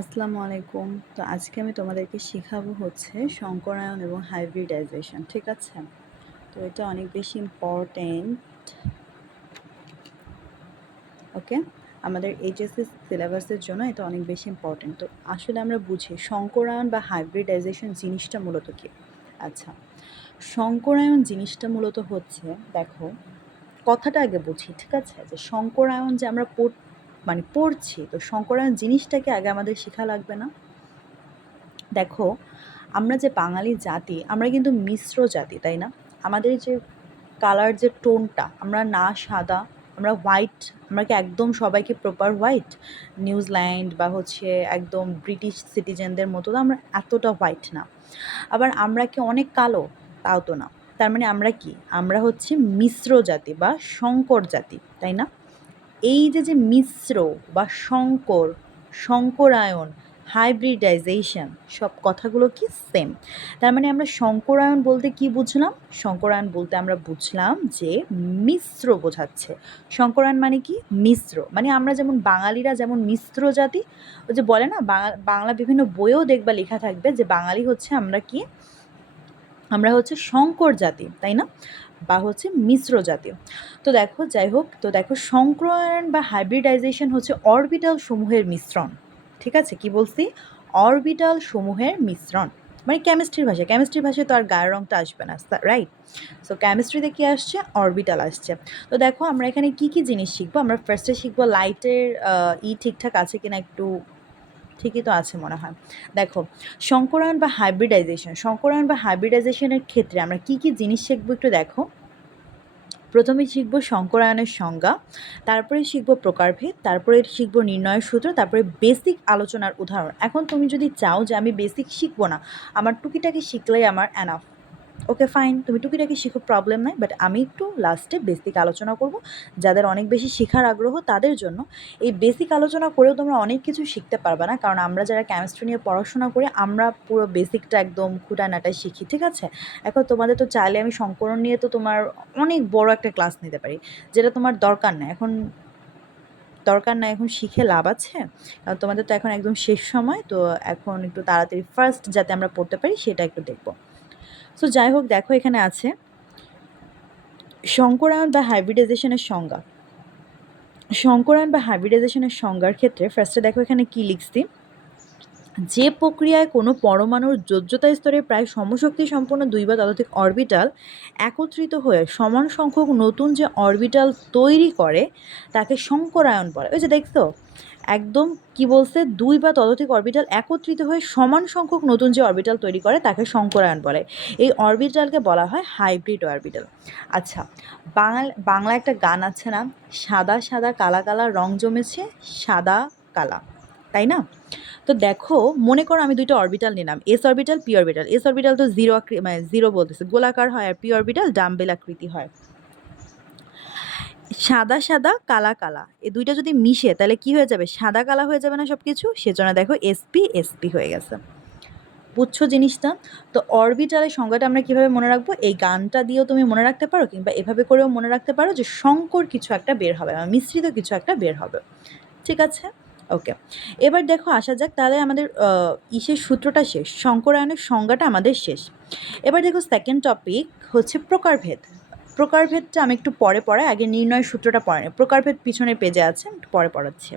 আসসালামু আলাইকুম। তো আজকে আমি তোমাদেরকে শেখাবো হচ্ছে সংকরায়ন এবং হাইব্রিডাইজেশন। ঠিক আছে? তো এটা অনেক বেশি ইম্পর্টেন্ট। ওকে? আমাদের এইচএসসি সিলেবাসের জন্য এটা অনেক বেশি ইম্পর্টেন্ট। তো আসলে আমরা বুঝি সংকরায়ন বা হাইব্রিডাইজেশন জিনিসটা মূলত কী? আচ্ছা, সংকরায়ন জিনিসটা মূলত হচ্ছে, দেখো কথাটা আগে বুঝি, ঠিক আছে? যে সংকরায়ন যে আমরা পড়ছি, তো সংকরায়ন জিনিসটাকে আগে আমাদের শেখা লাগবে না? দেখো, আমরা যে বাঙালি জাতি, আমরা কিন্তু মিশ্র জাতি, তাই না? আমাদের যে কালার, যে টোনটা, আমরা না সাদা, আমরা হোয়াইট। আমরা কি একদম সবাইকে প্রপার হোয়াইট? নিউজিল্যান্ড বা হচ্ছে একদম ব্রিটিশ সিটিজেনদের মতো তো আমরা এতটা হোয়াইট না। আবার আমরা কি অনেক কালো? তাও তো না। তার মানে আমরা কি? আমরা হচ্ছে মিশ্র জাতি বা সংকর জাতি, তাই না? এই যে মিশ্র বা সংকর, সংকরায়ন, হাইব্রিডাইজেশন, সব কথাগুলো কি সেম। তার মানে আমরা সংকরায়ন বলতে কি বুঝলাম? সংকরায়ন বলতে আমরা বুঝলাম যে মিশ্র বোঝাচ্ছে। সংকরায়ন মানে কি? মিশ্র। মানে আমরা যেমন বাঙালিরা যেমন মিশ্র জাতি, ওই যে বলে না, বাংলা বিভিন্ন বইয়েও দেখবা লেখা থাকবে যে বাঙালি হচ্ছে আমরা কি, আমরা হচ্ছে সংকর জাতি, তাই না? বা হচ্ছে মিশ্র জাতীয়। তো দেখো, যাই হোক, তো দেখো সংকরায়ন বা হাইব্রিডাইজেশন হচ্ছে অরবিটাল সমূহের মিশ্রণ। ঠিক আছে? কি বলছি? অরবিটাল সমূহের মিশ্রণ। মানে কেমিস্ট্রির ভাষায় তো আর গায়ের রংটা আসবে না, রাইট? সো কেমিস্ট্রিতে কি আসছে? অরবিটাল আসছে। তো দেখো আমরা এখানে কি কি জিনিস শিখবো। আমরা ফার্স্টে শিখবো লাইটের ঠিকঠাক আছে কিনা, একটু ঠিকই তো আছে মনে হয়। দেখো, সংকরায়ন বা হাইব্রিডাইজেশনের ক্ষেত্রে আমরা কি কি জিনিস শিখবো একটু দেখো। প্রথমে শিখব সংকরায়নের সংজ্ঞা, তারপরে শিখব প্রকারভেদ, তারপরে শিখব নির্ণয়ের সূত্র, তারপরে বেসিক আলোচনার উদাহরণ। এখন তুমি যদি চাও যে আমি বেসিক শিখবো না, আমার টুকিটাকি শিখলেই আমার এনাফ, ওকে ফাইন, তুমি টুকিটাকি শিখো, প্রবলেম নাই। বাট আমি একটু লাস্টে বেসিক আলোচনা করব, যাদের অনেক বেশি শেখার আগ্রহ তাদের জন্য। এই বেসিক আলোচনা করেও তোমরা অনেক কিছু শিখতে পারবে না, কারণ আমরা যারা কেমিস্ট্রি নিয়ে পড়াশোনা করি আমরা পুরো বেসিকটা একদম খুঁটানাটায় শিখি, ঠিক আছে? এখন তোমাদের তো চাইলে আমি সংকরণ নিয়ে তো তোমার অনেক বড় একটা ক্লাস নিতে পারি, যেটা তোমার দরকার না এখন। এখন শিখে লাভ আছে? কারণ তোমাদের তো এখন একদম শেষ সময়, তো এখন একটু তাড়াতাড়ি ফার্স্ট যাতে আমরা পড়তে পারি সেটা একটু দেখব। সো যাই হোক, দেখো এখানে আছে সংকরায়ন বা হাইব্রিডাইজেশনের সংজ্ঞা। সংকরায়ন বা হাইব্রিডাইজেশনের সংজ্ঞার ক্ষেত্রে ফার্স্টে দেখো এখানে কি লিখছি। যে প্রক্রিয়ায় কোনো পরমাণুর যোজ্যতা স্তরে প্রায় সমশক্তি সম্পন্ন দুই বা ততোধিক অরবিটাল একত্রিত হয়ে সমান সংখ্যক নতুন যে অরবিটাল তৈরি করে তাকে সংকরায়ন বলে। ওই যে দেখছো, একদম কি বলছে, দুই বা ততোধিক অরবিটাল একত্রিত হয়ে সমান সংখ্যক নতুন যে অরবিটাল তৈরি করে তাকে সংকরায়ন বলে। এই অরবিটালকে বলা হয় হাইব্রিড অরবিটাল। আচ্ছা, বাংলা একটা গান আছে না, সাদা সাদা কালা কালা রং জমেছে সাদা কালা, তাই না? তো দেখো, মনে করো আমি দুইটা অরবিটাল নিলাম, S orbital, P orbital. S orbital তো জিরো, মানে জিরো বলতেছে, গোলাকার হয়, আর পি অরবিটাল ডাম্বেল আকৃতি হয়। সাদা সাদা কালা কালা, এই দুইটা যদি মিশে তাহলে কি হয়ে যাবে? সাদা কালা হয়ে যাবে না সব কিছু? সেজন্য দেখো এসপি এসপি হয়ে গেছে। বুঝছো জিনিসটা? তো অরবিটালের সংজ্ঞাটা আমরা কিভাবে মনে রাখবো? এই গানটা দিয়েও তুমি মনে রাখতে পারো, কিংবা এভাবে করেও মনে রাখতে পারো যে সংকর কিছু একটা বের হবে, মিশ্রিত কিছু একটা বের হবে। ঠিক আছে? ওকে, এবার দেখো আসা যাক, তাহলে আমাদের ইসের সূত্রটা শেষ, সংকরায়নের সংজ্ঞাটা আমাদের শেষ। এবার দেখো সেকেন্ড টপিক হচ্ছে প্রকারভেদ। প্রকারভেদটা আমি একটু পরে পড়াই, আগে নির্ণয়ের সূত্রটা পড়ে নেই। প্রকারভেদ পিছনের পেজে আছে, একটু পরে পড়াচ্ছি।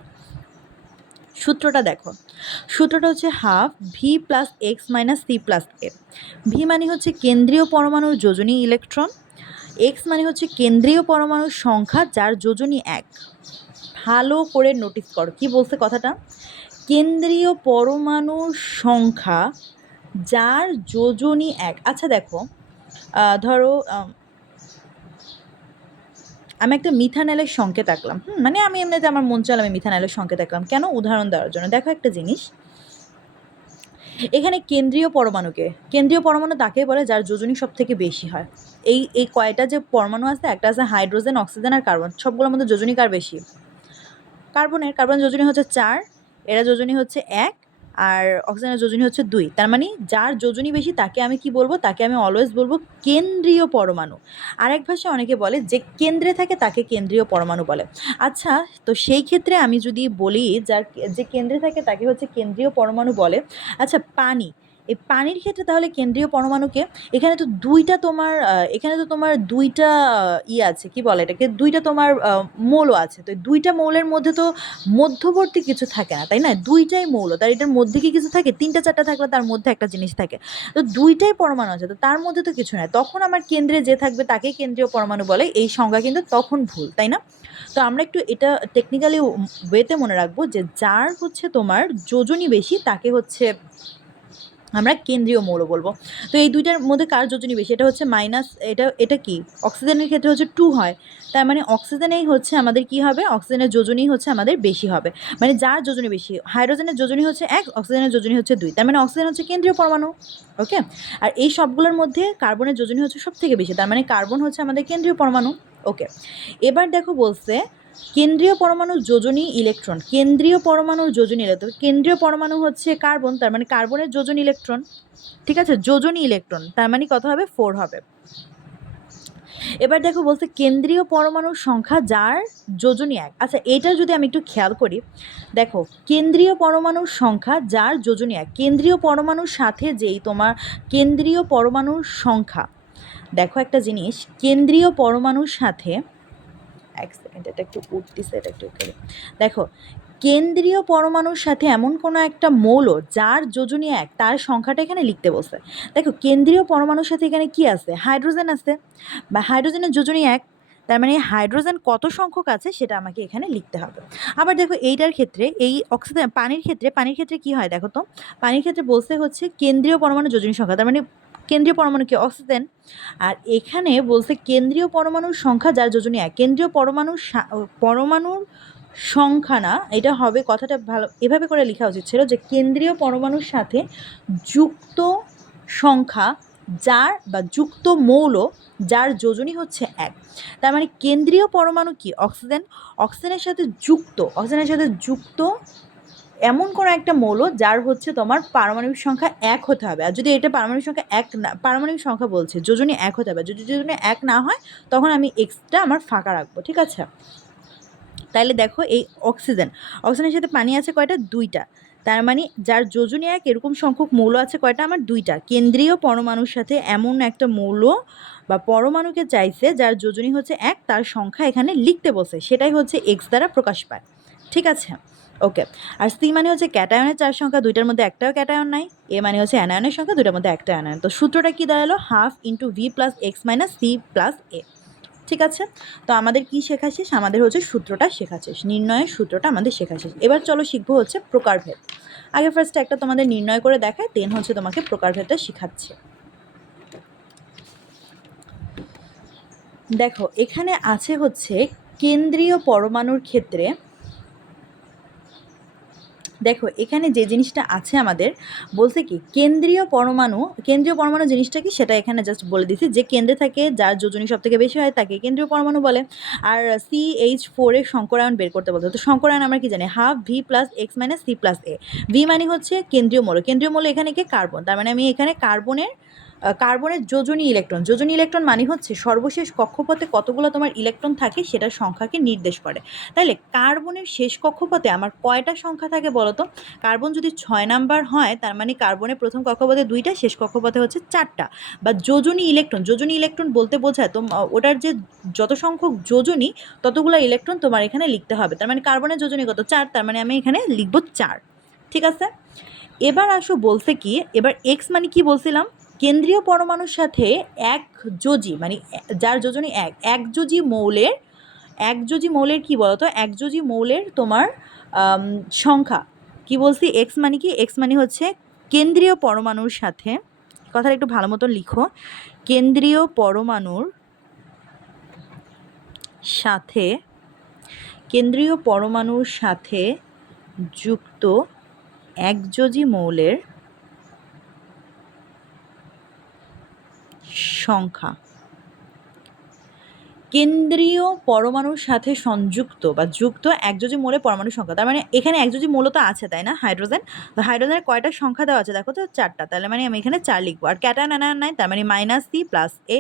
সূত্রটা দেখো, সূত্রটা হচ্ছে half V plus X minus C plus A. V মানে হচ্ছে কেন্দ্রীয় পরমাণুর যোজনী ইলেকট্রন, এক্স মানে হচ্ছে কেন্দ্রীয় পরমাণুর সংখ্যা যার যোজনী এক। ভালো করে নোটিস করো কি বলছে কথাটা, কেন্দ্রীয় পরমাণুর সংখ্যা যার যোজনী এক। আচ্ছা দেখো, ধরো আমি একটা মিথানলের সংকেত আঁকলাম, মানে আমি এমনিতে আমার মন চাল আমি মিথানলের সংকেত আঁকলাম, কেন? উদাহরণ দেওয়ার জন্য। দেখো একটা জিনিস, এখানে কেন্দ্রীয় পরমাণু তাকে বলে যার যোজনী সব থেকে বেশি হয়। এই কয়টা যে পরমাণু আছে, একটা আছে হাইড্রোজেন, অক্সিজেন আর কার্বন, সবগুলোর মধ্যে যোজনী কার বেশি? কার্বনের যোজনী হচ্ছে 4, এরা যোজনী হচ্ছে 1, আর অক্সিজেনের যোজনী হচ্ছে 2, তার মানে যার যোজনী বেশি তাকে আমি কি বলবো, তাকে আমি অলওয়েজ বলবো কেন্দ্রীয় পরমাণু। আরেক ভাষায় অনেকে বলে যে কেন্দ্রে থাকে তাকে কেন্দ্রীয় পরমাণু বলে। আচ্ছা, তো সেই ক্ষেত্রে আমি যদি বলি যে কেন্দ্রে থাকে তাকে হচ্ছে কেন্দ্রীয় পরমাণু বলে। আচ্ছা, পানি, এই পানির ক্ষেত্রে তাহলে কেন্দ্রীয় পরমাণুকে, এখানে তো দুইটা তোমার এখানে তো তোমার দুইটা আছে, কি বলে এটাকে, দুইটা তোমার মৌল আছে। তো দুইটা মৌলের মধ্যে তো মধ্যবর্তী কিছু থাকে না, তাই না? দুইটাই মৌল, তার এটার মধ্যে কি কিছু থাকে? 3টা 4টা থাকলে তার মধ্যে একটা জিনিস থাকে। তো দুইটাই পরমাণু আছে, তো তার মধ্যে তো কিছু নাই, তখন আমার কেন্দ্রে যে থাকবে তাকে কেন্দ্রীয় পরমাণু বলে। এই সংজ্ঞা কিন্তু তখন ভুল, তাই না? তো আমরা একটু এটা টেকনিক্যালি ওয়েতে মনে রাখবো যে যার হচ্ছে তোমার যোজনী বেশি তাকে হচ্ছে আমরা কেন্দ্রীয় মৌল বলবো। তো এই দুইটার মধ্যে কার যোজনী বেশি? এটা হচ্ছে মাইনাস, এটা কি অক্সিজেনের ক্ষেত্রে হচ্ছে 2 হয়, তার মানে অক্সিজেনেই হচ্ছে আমাদের কি হবে, অক্সিজেনের যোজনী হচ্ছে আমাদের বেশি হবে। মানে যার যোজনী বেশি, হাইড্রোজেনের যোজনী হচ্ছে 1, অক্সিজেনের যোজনী হচ্ছে 2, তার মানে অক্সিজেন হচ্ছে কেন্দ্রীয় পরমাণু। ওকে, আর এই সবগুলোর মধ্যে কার্বনের যোজনী হচ্ছে সব থেকে বেশি, তার মানে কার্বন হচ্ছে আমাদের কেন্দ্রীয় পরমাণু। ওকে, এবার দেখো বলছে কেন্দ্রীয় পরমাণুর যোজনী ইলেকট্রন, কেন্দ্রীয় পরমাণুর যোজনী ইলেকট্রন, কেন্দ্রীয় পরমাণু হচ্ছে কার্বন, তার মানে কার্বনের যোজনী ইলেকট্রন। ঠিক আছে, যোজনী ইলেকট্রন, তার মানে কত হবে? 4 হবে। এবার দেখো বলছে কেন্দ্রীয় পরমাণুর সংখ্যা যার যোজনী 1। আচ্ছা, এটা যদি আমি একটু খেয়াল করি, দেখো কেন্দ্রীয় পরমাণুর সংখ্যা যার যোজনী 1, কেন্দ্রীয় পরমাণুর সাথে যেই তোমার কেন্দ্রীয় পরমাণুর সংখ্যা, দেখো একটা জিনিস, কেন্দ্রীয় পরমাণুর সাথে, এক সেকেন্ড, এটা একটু উঠতেছে, এটা একটু দেখো, কেন্দ্রীয় পরমাণুর সাথে এমন কোনো একটা মৌল যার যোজনী 1, তার সংখ্যাটা এখানে লিখতে বলছে। দেখো কেন্দ্রীয় পরমাণুর সাথে এখানে কি আছে? হাইড্রোজেন আছে, বা হাইড্রোজেনের যোজনী 1, তার মানে হাইড্রোজেন কত সংখ্যক আছে সেটা আমাকে এখানে লিখতে হবে। আবার দেখো এইটার ক্ষেত্রে, এই অক্সিজেন পানির ক্ষেত্রে কি হয় দেখো তো, পানির ক্ষেত্রে বলতে হচ্ছে কেন্দ্রীয় পরমাণু যোজনী সংখ্যা, তার মানে কেন্দ্রীয় পরমাণু কি? অক্সিজেন। আর এখানে বলছে কেন্দ্রীয় পরমাণুর সংখ্যা যার যোজনী 1, কেন্দ্রীয় পরমাণুর সংখ্যা না, এটা হবে, কথাটা ভালো এভাবে করে লেখা উচিত ছিল যে কেন্দ্রীয় পরমাণুর সাথে যুক্ত সংখ্যা যার, বা যুক্ত মৌল যার যোজনী হচ্ছে 1, তার মানে কেন্দ্রীয় পরমাণু কি? অক্সিজেন। অক্সিজেনের সাথে যুক্ত এমন কোনো একটা মৌল যার হচ্ছে তোমার পারমাণবিক সংখ্যা 1 হতে হবে। আর যদি এটা পারমাণবিক সংখ্যা 1 না, পারমাণবিক সংখ্যা বলছে যোজনী 1 হতে হবে, যদি যোজনী 1 না হয় তখন আমি এক্সট্রা আমার ফাঁকা রাখবো। ঠিক আছে, তাহলে দেখো এই অক্সিজেনের সাথে পানি আছে কয়টা? 2টা, তার মানে যার যোজনী 1 এরকম সংখ্যক মৌল আছে কয়টা? আমার 2টা। কেন্দ্রীয় পরমাণুর সাথে এমন একটা মৌল বা পরমাণুকে চাইছে যার যোজনী হচ্ছে 1, তার সংখ্যা এখানে লিখতে বলছে, সেটাই হচ্ছে এক্স দ্বারা প্রকাশ পায়। ঠিক আছে, ওকে। আর সি মানে হচ্ছে ক্যাটায়নের 4 সংখ্যা, 2টার মধ্যে একটাও ক্যাটায়ন নাই। এ মানে হচ্ছে অ্যানায়নের সংখ্যা, 2টার মধ্যে একটা অ্যানায়ন। তো সূত্রটা কি দাঁড়ালো? ½ × V + X - C + A। ঠিক আছে, তো আমাদের কি শেখা শেষ? আমাদের হচ্ছে সূত্রটা শেখা শেষ, নির্ণয়ের সূত্রটা আমাদের শেখা শেষ। এবার চলো শিখবো হচ্ছে প্রকারভেদ। আগে ফার্স্ট একটা তোমাদের নির্ণয় করে দেখায়, দেন হচ্ছে তোমাকে প্রকারভেদটা শিখাচ্ছে। দেখো এখানে আছে হচ্ছে কেন্দ্রীয় পরমাণুর ক্ষেত্রে, দেখো এখানে যে জিনিসটা আছে আমাদের বলছে কি কেন্দ্রীয় পরমাণু জিনিসটা কি সেটা এখানে জাস্ট বলে দিছি, যে কেন্দ্রে থাকে যার যোজনী সব থেকে বেশি হয় তাকে কেন্দ্রীয় পরমাণু বলে। আর CH4 এর সংকরায়ন বের করতে বলতে, তো সংকরায়ন আমরা কি জানি? ½ V + X - C + A। V মানে হচ্ছে কেন্দ্রীয় মৌল এখানে কি? কার্বন, তার মানে আমি এখানে কার্বনের যোজনী ইলেকট্রন মানে হচ্ছে সর্বশেষ কক্ষপথে কতগুলো তোমার ইলেকট্রন থাকে সেটার সংখ্যাকে নির্দেশ করে। তাইলে কার্বনের শেষ কক্ষপথে আমার কয়টা সংখ্যা থাকে বলো তো? কার্বন যদি 6 নাম্বার হয় তার মানে কার্বনের প্রথম কক্ষপথে 2টা, শেষ কক্ষপথে হচ্ছে 4টা। বা যোজনী ইলেকট্রন বলতে বোঝায় তো ওটার যে যত সংখ্যক যোজনী ততগুলো ইলেকট্রন তোমার এখানে লিখতে হবে। তার মানে কার্বনের যোজনী কত? 4, তার মানে আমি এখানে লিখব 4। ঠিক আছে, এবার আসো বলছে কি, এবার এক্স মানে কি বলছিলাম? কেন্দ্রীয় পরমাণুর সাথে এক যোজি, মানে যার যোজনী 1, একযোজি মৌলের কি বলতো? একযোজি মৌলের তোমার সংখ্যা কি বলছি? এক্স মানে কি? এক্স মানে হচ্ছে কেন্দ্রীয় পরমাণুর সাথে, কথাটা একটু ভালো মতো লিখো, কেন্দ্রীয় পরমাণুর সাথে যুক্ত একযোজি মৌলের সংখ্যা। কেন্দ্রীয় পরমাণুর সাথে সংযুক্ত বা যুক্ত একযোজি মৌলের পরমাণু সংখ্যা, তার মানে এখানে একযোজি মৌল তো আছে তাই না, হাইড্রোজেন। তো হাইড্রোজেনের কয়টা সংখ্যা দেওয়া আছে দেখো তো, 4টা, তাহলে মানে আমি এখানে 4 লিখবো। আর ক্যাটায়ন অ্যানায়ন নাই, তার মানে -C+A।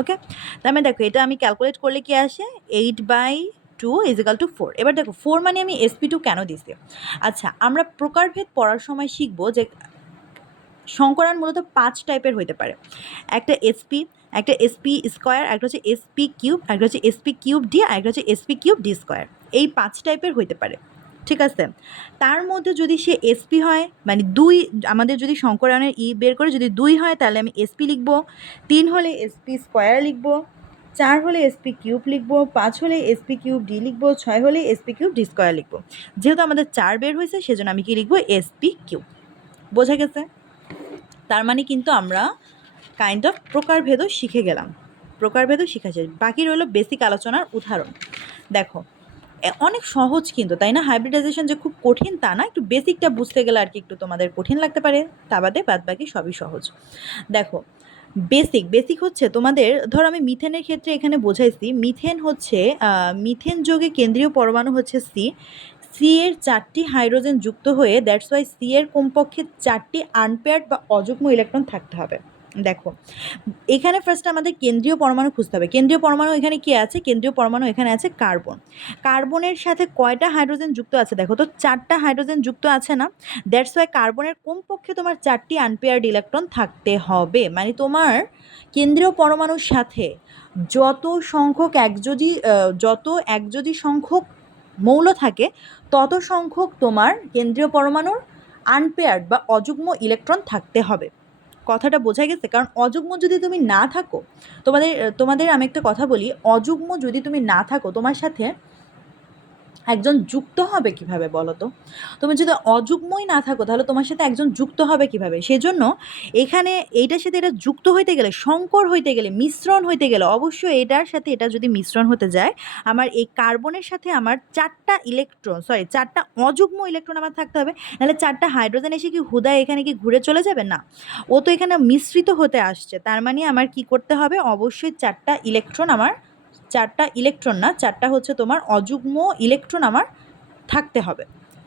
ওকে, তার মানে দেখো এটা আমি ক্যালকুলেট করলে কি আসে, 8/2 = 4। এবার দেখো 4 মানে আমি sp2 কেন দিছি। আচ্ছা, আমরা প্রকারভেদ পড়ার সময় শিখবো যে সংকরায়ন মূলত 5 টাইপের হইতে পারে। একটা এসপি, একটা এসপি স্কোয়ার, একটা হচ্ছে এসপি কিউব, একটা হচ্ছে এসপি কিউব ডি, আর একটা হচ্ছে এসপি কিউব ডি স্কোয়ার। এই 5 টাইপের হইতে পারে, ঠিক আছে। তার মধ্যে যদি সে এসপি হয়, মানে 2, আমাদের যদি সংকরায়নের বের করে যদি 2 হয় তাহলে আমি এসপি লিখবো, 3 হলে এসপি স্কোয়ার লিখবো, 4 হলে এসপি কিউব লিখবো, 5 হলে এসপি কিউব ডি লিখবো, 6 হলে এসপি কিউব ডি স্কোয়ার লিখবো। যেহেতু আমাদের 4 বের হয়েছে সেজন্য আমি কি লিখবো, এসপি কিউব। বোঝা গেছে? তার মানে কিন্তু আমরা কাইন্ড অফ প্রকারভেদও শিখে গেলাম, প্রকারভেদও শিখা শেষ। বাকি রইল বেসিক আলোচনার উদাহরণ। দেখো অনেক সহজ কিন্তু, তাই না? হাইব্রিডাইজেশন যে খুব কঠিন তা না, একটু বেসিকটা বুঝতে গেলে আর কি একটু তোমাদের কঠিন লাগতে পারে, তা বাদে বাদ বাকি সবই সহজ। দেখো বেসিক হচ্ছে তোমাদের, ধরো আমি মিথেনের ক্ষেত্রে এখানে বোঝাইছি, মিথেন হচ্ছে মিথেন যোগে কেন্দ্রীয় পরমাণু হচ্ছে সি এর 4টি হাইড্রোজেন যুক্ত হয়ে, দ্যাটস ওয়াই সি এর কমপক্ষে 4টি আনপেয়ার্ড বা অযুগ্ম ইলেকট্রন থাকতে হবে। দেখো এখানে ফার্স্ট আমাদের কেন্দ্রীয় পরমাণু খুঁজতে হবে। কেন্দ্রীয় পরমাণু এখানে কি আছে, কেন্দ্রীয় পরমাণু এখানে আছে কার্বন। কার্বনের সাথে কয়টা হাইড্রোজেন যুক্ত আছে দেখো তো, 4টা হাইড্রোজেন যুক্ত আছে না, দ্যাটস ওয়াই কার্বনের কমপক্ষে তোমার 4টি আনপেয়ার্ড ইলেকট্রন থাকতে হবে। মানে তোমার কেন্দ্রীয় পরমাণুর সাথে যত সংখ্যক একযোজি সংখ্যক মৌল থাকে তত সংখ্যক তোমার কেন্দ্রীয় পরমাণুর আনপেয়ার্ড বা অযুগ্ম ইলেকট্রন থাকতে হবে। কথাটা বোঝা গেছে? কারণ অযুগ্ম যদি তুমি না থাকো, তোমাদের আমি একটা কথা বলি, অযুগ্ম যদি তুমি না থাকো তোমার সাথে একজন যুক্ত হবে কিভাবে বলো তো? তুমি যদি অযুগ্মই না থাকো তাহলে তোমার সাথে একজন যুক্ত হবে কিভাবে? সেজন্য এখানে এইটার সাথে এটা যুক্ত হইতে গেলে, সংকর হইতে গেলে, মিশ্রণ হইতে গেলে অবশ্যই এটার সাথে এটা যদি মিশ্রণ হতে যায়, আমার এই কার্বনের সাথে আমার 4টা অযুগ্ম ইলেকট্রন আমার থাকতে হবে। নাহলে 4টা হাইড্রোজেন এসে কি হুদায় এখানে কি ঘুরে চলে যাবে? না, ও তো এখানে মিশ্রিত হতে আসছে। তার মানে আমার কি করতে হবে, অবশ্যই 4টা ইলেকট্রন আমার, 4টা ইলেকট্রন না, 4টা হচ্ছে তোমার অযুগ্ম ইলেকট্রন আমার থাকতে হবে,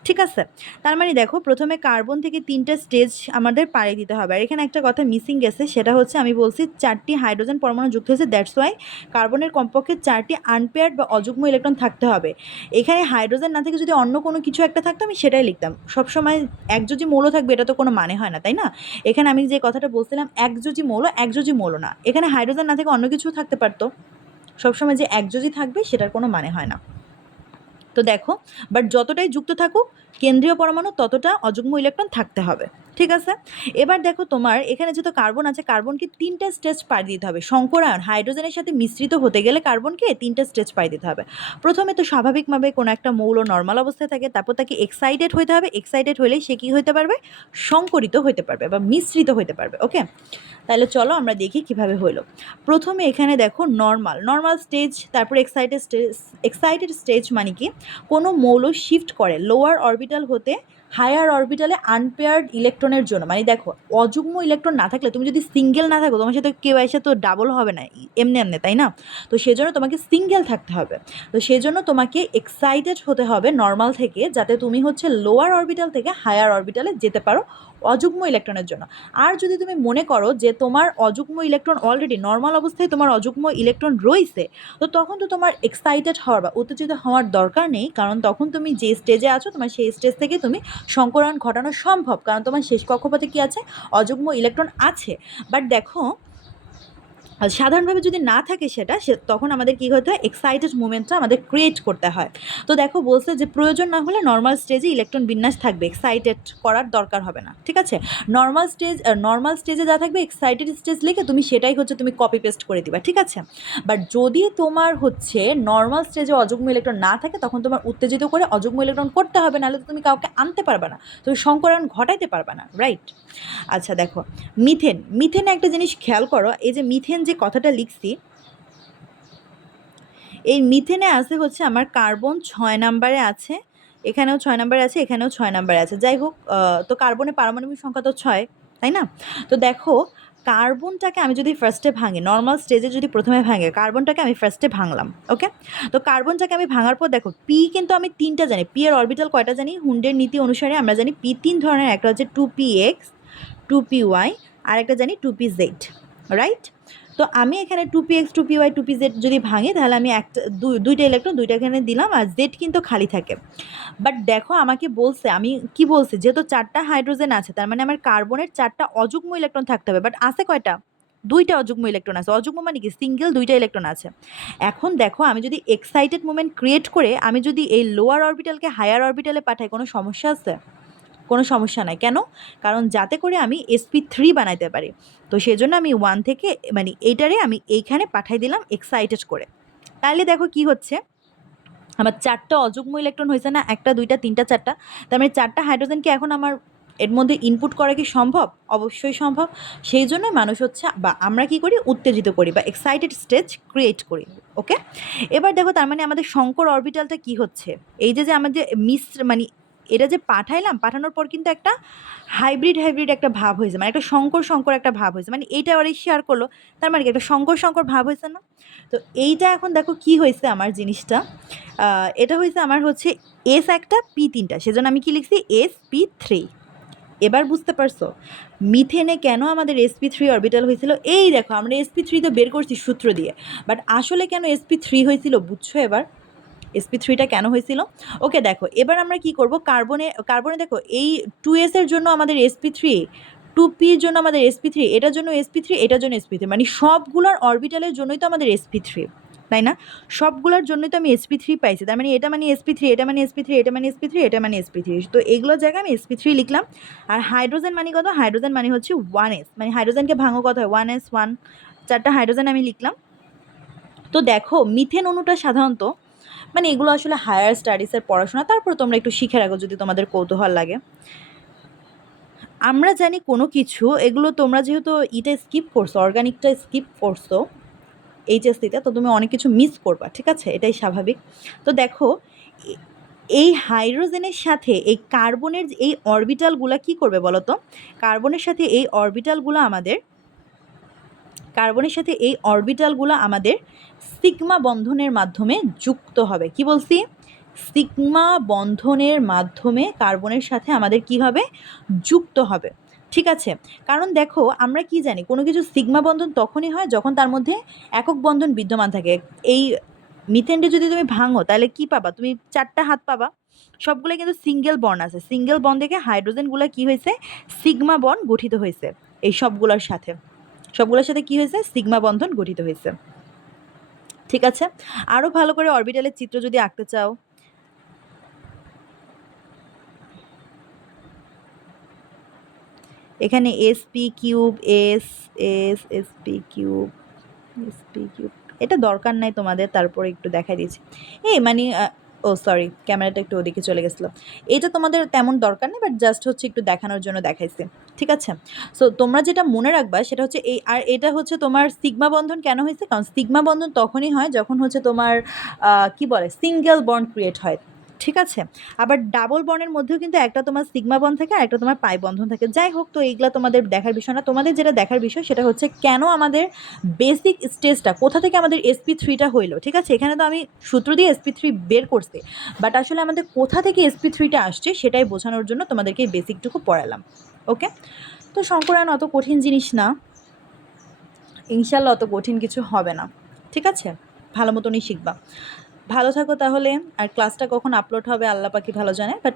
ঠিক আছে। তার মানে দেখো প্রথমে কার্বন থেকে 3টে স্টেজ আমাদের পাড়ি দিতে হবে। আর এখানে একটা কথা মিসিং গেছে, সেটা হচ্ছে আমি বলছি 4টি হাইড্রোজেন পরমাণু যুক্ত হয়েছে, দ্যাটস ওয়াই কার্বনের কমপক্ষে 4টি আনপেয়ার্ড বা অযুগ্ম ইলেকট্রন থাকতে হবে। এখানে হাইড্রোজেন না থেকে যদি অন্য কোনো কিছু একটা থাকতো আমি সেটাই লিখতাম। সবসময় একযোজি মৌল থাকবে এটা তো কোনো মানে হয় না, তাই না? এখানে আমি যে কথাটা বলছিলাম একযোজি মৌল না, এখানে হাইড্রোজেন না থেকে অন্য কিছু থাকতে পারতো। সবসময় যে একযোজি থাকবে সেটার কোনো মানে হয় না। তো দেখো, বাট যতটাই যুক্ত থাকুক কেন্দ্রীয় পরমাণু ততটা অযুগ্ম ইলেকট্রন থাকতে হবে, ঠিক আছে। এবার দেখো তোমার এখানে যেহেতু কার্বন আছে, কার্বনকে 3টে স্টেজ পাড়ি দিতে হবে। সংকরায়ন হাইড্রোজেনের সাথে মিশ্রিত হতে গেলে কার্বনকে 3টে স্টেজ পাড়ি দিতে হবে। প্রথমে তো স্বাভাবিকভাবে কোনো একটা মৌল নর্মাল অবস্থায় থাকে, তারপর তাকে এক্সাইটেড হইতে হবে। এক্সাইটেড হলেই সে কী হইতে পারবে, সংকরিত হইতে পারবে বা মিশ্রিত হইতে পারবে। ওকে, তাহলে চলো আমরা দেখি কিভাবে হইলো। প্রথমে এখানে দেখো নর্মাল স্টেজ, তারপর এক্সাইটেড স্টেজ মানে কি, কোনো মৌল শিফট করে লোয়ার অরবিটাল হতে হায়ার অরবিটালে আনপেয়ার্ড ইলেকট্রনের জন্য। মানে দেখো অযুগ্ম ইলেকট্রন না থাকলে, তুমি যদি সিঙ্গেল না থাকো তোমার সাথে কেউ এসে তো ডাবল হবে না এমনি, তাই না? তো সেজন্য তোমাকে সিঙ্গেল থাকতে হবে। তো সেজন্য তোমাকে এক্সাইটেড হতে হবে নর্মাল থেকে, যাতে তুমি হচ্ছে লোয়ার অরবিটাল থেকে হায়ার অরবিটালে যেতে পারো অযুগ্ম ইলেকট্রনের জন্য। আর যদি তুমি মনে করো যে তোমার অযুগ্ম ইলেকট্রন অলরেডি নর্মাল অবস্থায় তোমার অযুগ্ম ইলেকট্রন রয়েছে, তো তখন তো তোমার এক্সাইটেড হওয়ার বা উত্তেজিত হওয়ার দরকার নেই, কারণ তখন তুমি যে স্টেজে আছো তোমার সেই স্টেজ থেকে তুমি সংকরণ ঘটানো সম্ভব, কারণ তোমার শেষ কক্ষপথে কি আছে, অযুগ্ম ইলেকট্রন আছে। বাট দেখো সাধারণভাবে যদি না থাকে সেটা তখন আমাদের কী হতে হয়, এক্সাইটেড মুভমেন্টটা আমাদের ক্রিয়েট করতে হয়। তো দেখো বলছে যে প্রয়োজন না হলে নর্মাল স্টেজে ইলেকট্রন বিন্যাস থাকবে, এক্সাইটেড করার দরকার হবে না, ঠিক আছে। নর্মাল স্টেজে যা থাকবে এক্সাইটেড স্টেজ লিখে তুমি সেটাই হচ্ছে তুমি কপি পেস্ট করে দিবা, ঠিক আছে। বাট যদি তোমার হচ্ছে নর্মাল স্টেজে অযুগ্ম ইলেকট্রন না থাকে তখন তোমার উত্তেজিত করে অযুগ্ম ইলেকট্রন করতে হবে, নাহলে তো তুমি কাউকে আনতে পারবে না, তুমি সংকরণ ঘটাইতে পারবে না, রাইট। আচ্ছা দেখো মিথেনে একটা জিনিস খেয়াল করো, এই যে মিথেন যে কথাটা লিখছি, এই মিথেনে আছে হচ্ছে আমার কার্বন 6 নম্বরে আছে, এখানেও 6 নম্বরে আছে, এখানেও 6 নম্বরে আছে। যাই হোক, তো কার্বনের পারমাণবিক সংখ্যা তো 6, তাই না? তো দেখো কার্বনটাকে আমি যদি ফার্স্টে ভাঙি, নর্মাল স্টেজে যদি প্রথমে ভাঙে, কার্বনটাকে আমি ফার্স্টে ভাঙলাম, ওকে। তো কার্বনটাকে আমি ভাঙার পর দেখো পি কিন্তু আমি 3টা জানি, পি এর অরবিটাল কয়টা জানি, হুন্ডের নীতি অনুসারে আমরা জানি পি 3 ধরনের, একটা হচ্ছে 2px 2py আর একটা জানি 2pz, রাইট। তো আমি এখানে 2px 2py 2pz যদি ভাঙি তাহলে আমি একটা দুইটা ইলেকট্রন দুইটা এখানে দিলাম, আর জেড কিন্তু খালি থাকে। বাট দেখো আমাকে বলছে, আমি কি বলছে, যেহেতু 4টা হাইড্রোজেন আছে তার মানে আমার কার্বনের 4টা অযুগ্ম ইলেকট্রন থাকতে হবে, বাট আছে কয়টা, 2টা অযুগ্ম ইলেকট্রন আছে। অযুগ্ম মানে কি, সিঙ্গেল 2টা ইলেকট্রন আছে। এখন দেখো আমি যদি এক্সাইটেড মোমেন্ট ক্রিয়েট করে আমি যদি এই লোয়ার অরবিটালকে হায়ার অরবিটালে পাঠাই, কোনো সমস্যা আছে? কোনো সমস্যা নাই। কেন? কারণ যাতে করে আমি sp3 বানাইতে পারি। তো সেজন্য আমি 1 থেকে মানে এইটারে আমি এইখানে পাঠাই দিলাম এক্সাইটেড করে। তাহলে দেখো কি হচ্ছে, আমার 4টা অযুগ্ম ইলেকট্রন হয়েছে না, 1টা 2টা 3টা 4টা, তার মানে 4টা হাইড্রোজেন কি এখন আমার এর মধ্যে ইনপুট করা কি সম্ভব? অবশ্যই সম্ভব। সেই জন্য মানুষ হচ্ছে বা আমরা কি করি, উত্তেজিত করি বা এক্সাইটেড স্টেজ ক্রিয়েট করি, ওকে। এবার দেখো তার মানে আমাদের শঙ্কর অরবিটালটা কি হচ্ছে, এই যে আমাদের মানে এটা যে পাঠাইলাম, পাঠানোর পর কিন্তু একটা হাইব্রিড একটা ভাব হয়েছে, মানে একটা শঙ্কর একটা ভাব হয়েছে, মানে এইটা ওরা শেয়ার করলো, তার মানে কি একটা শঙ্কর ভাব হয়েছে না? তো এইটা এখন দেখো কি হয়েছে আমার জিনিসটা, এটা হয়েছে আমার হচ্ছে এস একটা পি 3টা, সেজন্য আমি কি লিখছি sp3। এবার বুঝতে পারছো মিথেনে কেন আমাদের sp3 অরবিটাল হয়েছিল? এই দেখো আমরা sp3 তো বের করছি সূত্র দিয়ে, বাট আসলে কেন sp3 হয়েছিল বুঝছো এবার sp3টা কেন হয়েছিল? ওকে দেখো এবার আমরা কি করব, কার্বনে দেখো এই 2s এর জন্য আমাদের sp3, 2p এর জন্য আমাদের sp3, এটার জন্য sp3, এটার জন্য sp3, মানে সবগুলোর অরবিটালের জন্যই তো আমাদের sp3, তাই না? সবগুলোর জন্যই তো আমি sp3 পাইছি, তার মানে এটা মানে sp3, এটা মানে sp3, এটা মানে sp3, এটা মানে sp3, তো এগুলোর জায়গায় আমি sp3 লিখলাম। আর হাইড্রোজেন মানে কত, হাইড্রোজেন মানে হচ্ছে 1s, মানে হাইড্রোজেনকে ভাঙো কত হয়, 1s 1, 4টা হাইড্রোজেন আমি লিখলাম। তো দেখো মিথেন অণুটা সাধারণত, মানে এগুলো আসলে হায়ার স্টাডিজের পড়াশোনা, তারপর তোমরা একটু শিখে রাখো যদি তোমাদের কৌতূহল লাগে। আমরা জানি কোনো কিছু, এগুলো তোমরা যেহেতু ইটা স্কিপ করছো, অর্গানিকটা স্কিপ করছো এইচএসসিতে, তো তুমি অনেক কিছু মিস করবা, ঠিক আছে, এটাই স্বাভাবিক। তো দেখো এই হাইড্রোজেনের সাথে এই কার্বনের এই অরবিটালগুলো কি করবে বলো তো, কার্বনের সাথে এই অরবিটালগুলো আমাদের সিগমা বন্ধনের মাধ্যমে যুক্ত হবে। কি বলছি? সিগমা বন্ধনের মাধ্যমে কার্বনের সাথে আমাদের কি হবে, যুক্ত হবে, ঠিক আছে। কারণ দেখো আমরা কি জানি, কোনো কিছু সিগমা বন্ধন তখনই হয় যখন তার মধ্যে একক বন্ধন বিদ্যমান থাকে। এই মিথেনটা যদি তুমি ভাঙো তাহলে কি পাবা, তুমি 4টা হাত পাবা, সবগুলো কিন্তু সিঙ্গেল বন্ড আছে, সিঙ্গেল বন্ড থেকে হাইড্রোজেনগুলো কি হয়েছে, সিগমা বন্ড গঠিত হয়েছে। এই সবগুলোর সাথে কি হয়েছে, সিগমা বন্ধন গঠিত হয়েছে, ঠিক আছে। আরো ভালো করে অরবিটালের চিত্র যদি আঁকতে চাও, এখানে sp কিউব sp কিউব, এটা দরকার নাই তোমাদের, তারপরে একটু দেখাই দিচ্ছি। মানে ও সরি, ক্যামেরাটা একটু ওদিকে চলে গেছিলো, এটা তোমাদের তেমন দরকার নেই, বাট জাস্ট হচ্ছে একটু দেখানোর জন্য দেখাইছি, ঠিক আছে। সো তোমরা যেটা মনে রাখবা সেটা হচ্ছে এই, আর এটা হচ্ছে তোমার সিগমা বন্ধন কেন হয়েছে, কারণ সিগমা বন্ধন তখনই হয় যখন হচ্ছে তোমার কি বলে, সিঙ্গেল বন্ড ক্রিয়েট হয়, ঠিক আছে। আবার ডাবল বন্ডের মধ্যেও কিন্তু একটা তোমার সিগমা বন্ড থাকে আর একটা তোমার পাই বন্ধন থাকে। যাই হোক, তো এইগুলা তোমাদের দেখার বিষয় না, তোমাদের যেটা দেখার বিষয় সেটা হচ্ছে কেন আমাদের বেসিক স্টেজটা কোথা থেকে আমাদের sp3টা হইলো, ঠিক আছে। এখানে তো আমি সূত্র দিয়ে sp3 বের করছি, বাট আসলে আমাদের কোথা থেকে sp3টা আসছে সেটাই বোঝানোর জন্য তোমাদেরকে এই বেসিকটুকু পড়ালাম, ওকে। তো সংকরায়ন অত কঠিন জিনিস না, ইনশাল্লাহ অত কঠিন কিছু হবে না, ঠিক আছে, ভালো মতনই শিখবা। ভালো থাকো তাহলে, আর ক্লাসটা কখন আপলোড হবে আল্লাহ পাকি ভালো জানে, বাট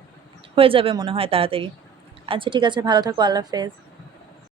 হয়ে যাবে মনে হয় তাড়াতাড়ি। আচ্ছা ঠিক আছে, ভালো থাকো, আল্লাহ হাফেজ।